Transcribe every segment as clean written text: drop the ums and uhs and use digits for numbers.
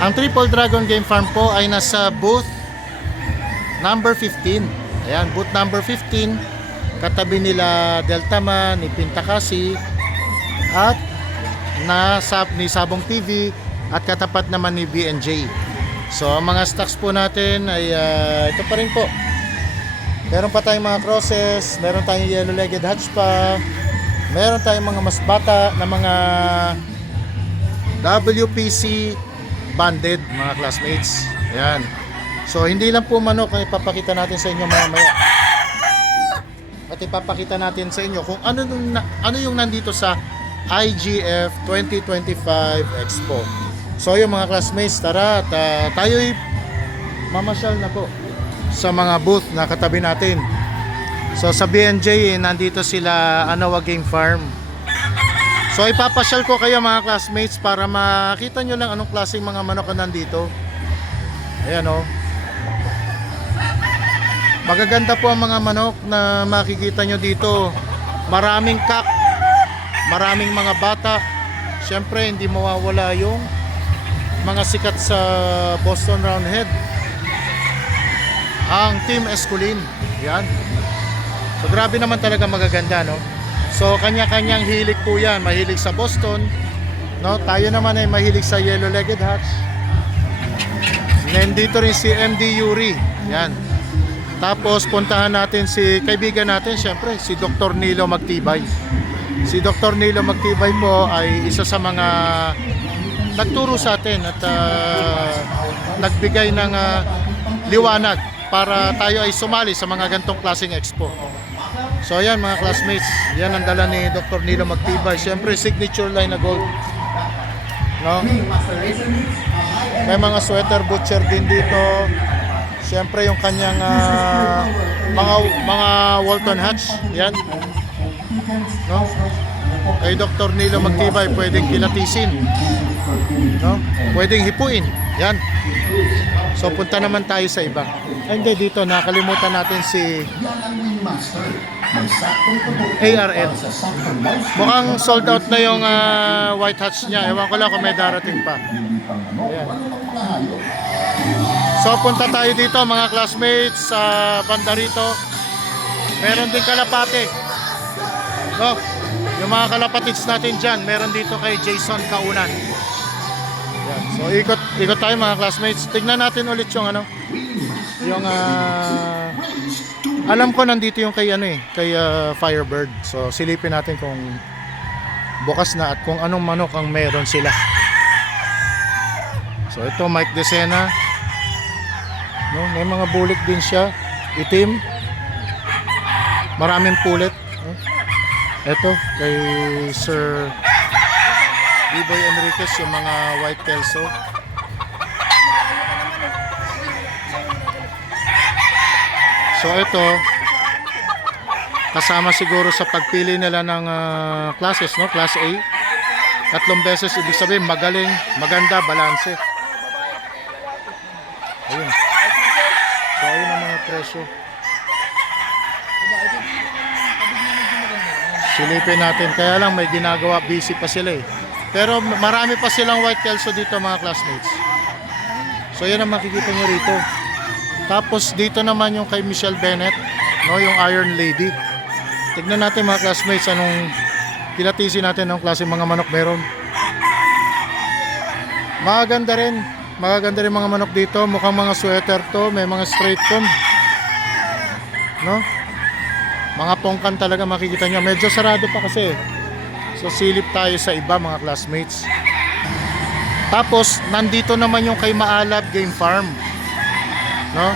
Ang Triple Dragon Game Farm po ay nasa booth number 15. Ayan, booth number 15. Katabi nila Deltaman, ni Pintakasi, at ni Sabong TV, at katapat naman ni BNJ. So ang mga stocks po natin ay ito pa rin po. Meron pa tayong mga crosses, meron tayong yellow-legged hatch pa, meron tayong mga mas bata na mga WPC banded, mga classmates. Ayan. So hindi lang po manok ang ipapakita natin sa inyo mamaya. At ipapakita natin sa inyo kung ano yung nandito sa IGF 2025 Expo. So yung mga classmates, tara at tayo'y mamasyal na po sa mga booth na katabi natin. So sa BNJ, nandito sila Anawa Game Farm. So ipapasyal ko kayo mga classmates para makita nyo lang anong klaseng mga manok na nandito. Ayan o. Magaganda po ang mga manok na makikita nyo dito. Maraming kak, maraming mga bata. Siyempre hindi mawawala yung mga sikat sa Boston Roundhead, ang Team Esculin. Yan. So grabe naman talaga magaganda, no? So kanya-kanyang hilig po yan. Mahilig sa Boston, no? Tayo naman ay mahilig sa yellow-legged hatch. Nandito rin si MD Yuri. Yan. Tapos puntahan natin si kaibigan natin, syempre, si Dr. Nilo Magtibay. Si Dr. Nilo Magtibay po ay isa sa mga nagturo sa atin at nagbigay ng liwanag para tayo ay sumali sa mga gantong klaseng expo. So ayan mga classmates, yan ang dala ni Dr. Nilo Magtibay. Siyempre signature line na gold, no? May mga sweater butcher din dito. Siyempre yung kanyang mga Walton hatch, yan, no? Kay Dr. Nilo Magtibay pwedeng kilatisin, no? Pwedeng hipuin, yan. So punta naman tayo sa iba. Ay, hindi, dito nakalimutan natin si ARN. Mukhang sold out na yung white hatch niya. Ewan ko lang kung may darating pa. Ayan. So punta tayo dito mga classmates sa banda rito. Meron din kalapate, no? Yung mga kalapatids natin dyan, meron dito kay Jason Kaunan. Yan. So ikot tayo mga classmates. Tignan natin ulit yung yung alam ko nandito yung kay kay Firebird. So silipin natin kung bukas na at kung anong manok ang meron sila. So ito Mike Decena, no? May mga bulik din siya, itim, maraming pulit, no? Ito kay Sir B-Boy Enriquez, yung mga white kelso. So ito kasama siguro sa pagpili nila ng classes, no? Class A. 3 beses, ibig sabihin magaling, maganda, balanse. Ayun. So ayun ang mga presyo. Silipin natin, kaya lang may ginagawa, busy pa sila eh. Pero marami pa silang white kelso dito mga classmates. So yan ang makikita nyo rito. Tapos dito naman yung kay Michelle Bennett, no, yung Iron Lady. Tignan natin mga classmates anong kilatisin natin, anong klase mga manok meron. Maganda rin mga manok dito. Mukhang mga sweater to, may mga straight comb, no? Mga pongkan talaga makikita nyo. Medyo sarado pa kasi. So silip tayo sa iba mga classmates. Tapos nandito naman yung kay Maalab Game Farm, no?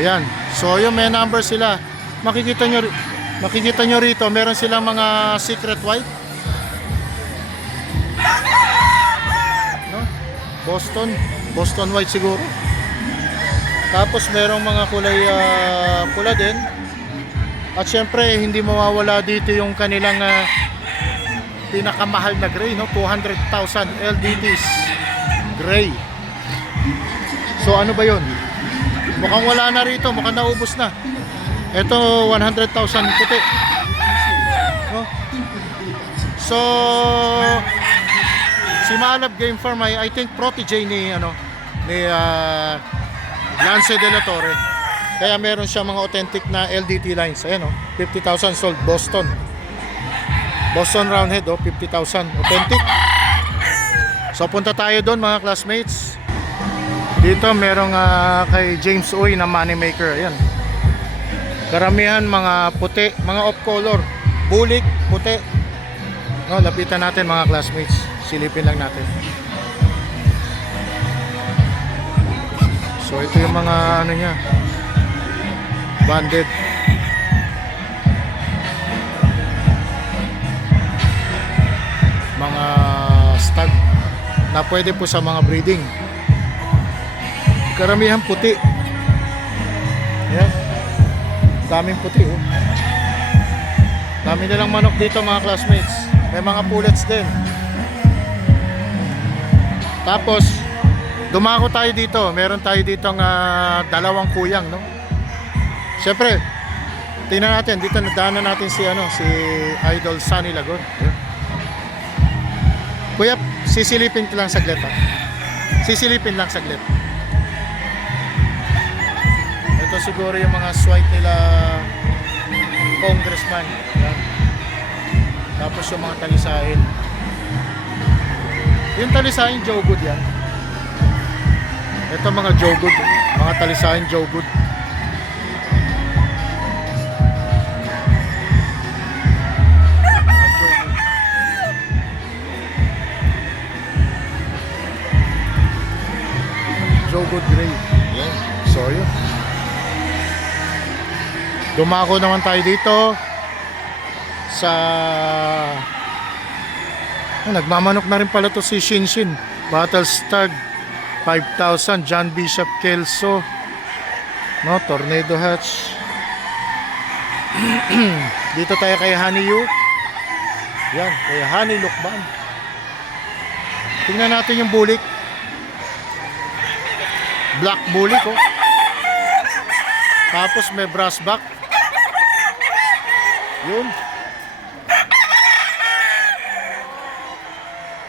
Ayan. So yung may number sila. Makikita nyo rito, meron silang mga secret white, no? Boston white siguro. Tapos merong mga kulay pula din. At syempre hindi mawawala dito yung kanilang pinakamahal na gray, no? 200,000 LDTs gray. So ano ba yun? Mukhang wala na rito, mukhang naubos na. Ito 100,000 puti, no? So Si Maalab Game Farm ay I think protege ni Lance De La Torre. Kaya meron siya mga authentic na LDT lines. Ayan 50,000 sold Boston. Boston Roundhead 50,000 authentic. So punta tayo doon mga classmates. Dito merong kay James Uy na moneymaker. Ayan. Karamihan mga puti, mga off color, bulik, puti. Lapitan natin mga classmates. Silipin lang natin. So ito yung mga niya. Banded. Mga stag na pwede po sa mga breeding. Karamihan puti. Ayan. Daming puti Dami nilang manok dito mga classmates. May mga pullets din. Tapos dumako tayo dito. Meron tayo ditong dalawang kuyang Siyempre tingnan natin dito, nadaanan natin si Idol Sunny Lagon. Kuya, sisilipin lang saglit Sisilipin lang saglit. Ito siguro yung mga swipe nila congressman. Yan. Tapos yung mga talisain. Yung talisain Joe Good yan. Ito mga Joe Good. Mga talisain Joe Good. Joe Good Gray. Yan. So yun. Dumako naman tayo dito sa nagmamanok na rin pala to si Shinshin. Battle Stag 5,000. John Bishop Kelso Tornado Hatch. Dito tayo kay Honey Yu. Yan, kay Honey Lukban. Tingnan natin yung bulik. Black bulik Tapos may brass back. Yun.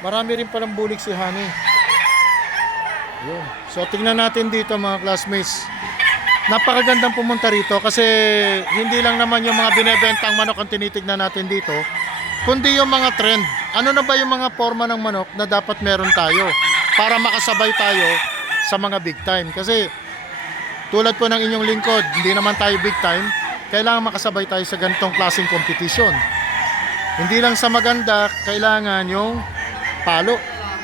Marami rin palang bulik si Honey. Yun. So tingnan natin dito mga classmates. Napakagandang pumunta rito kasi hindi lang naman yung mga binebentang manok ang tinitignan natin dito, kundi yung mga trend. Ano na ba yung mga forma ng manok na dapat meron tayo para makasabay tayo sa mga big time. Kasi tulad po ng inyong lingkod, hindi naman tayo big time. Kailangan makasabay tayo sa ganitong klaseng competition. Hindi lang sa maganda, kailangan yung palo.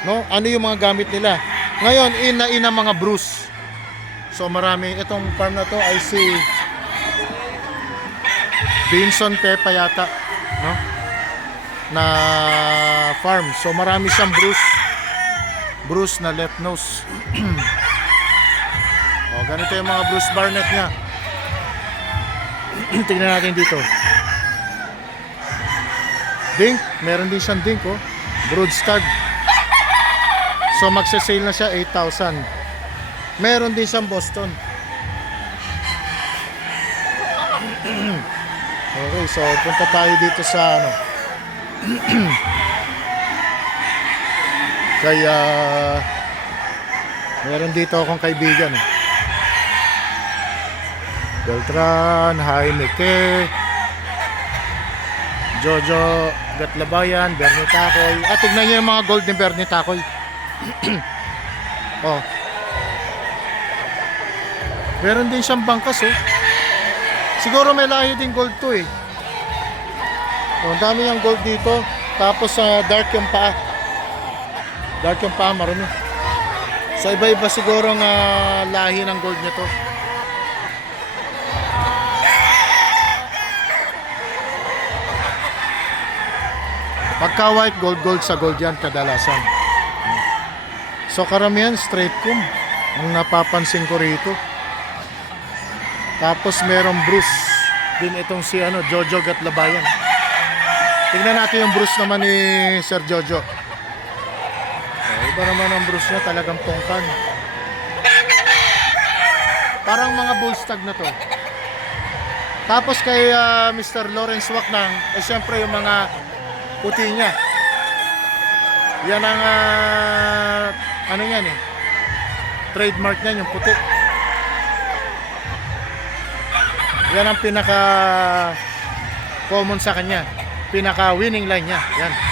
Ano yung mga gamit nila. Ngayon, ina mga Bruce. So marami, itong farm na to ay si Binson Pepa yata. Na farm. So marami siyang Bruce na left nose. Ganito yung mga Bruce Barnett niya. Tingnan natin dito. Dink, meron din siyang dink Brood Stag. So magse-sale na siya 8,000. Meron din siyang Boston. Okay, so punta tayo dito sa kaya meron dito akong kaibigan Beltran, Jaime, Jojo Gatlabayan, Bernie Takoy. Tignan nyo yung mga gold ni Bernie Takoy. Meron din siyang bangkas Siguro may lahi din gold to ang dami yung gold dito. Tapos dark yung paa. Dark yung paa, marami. So iba-iba siguro ng lahi ng gold nito. Pagka white gold sa gold yan kadalasan. So karamihan straight comb ang napapansin ko rito. Tapos merong Bruce din itong si Jojo Gatlabayan. Tingnan natin yung Bruce naman ni Sir Jojo. Iba naman ang Bruce niya, talagang tungkan. Parang mga bull stag na to. Tapos kay Mr. Lawrence Waknang, syempre yung mga puti niya. Yan ang ano yan eh. Trademark niyan, yung puti. Yan ang pinaka common sa kanya. Pinaka winning line niya. Yan.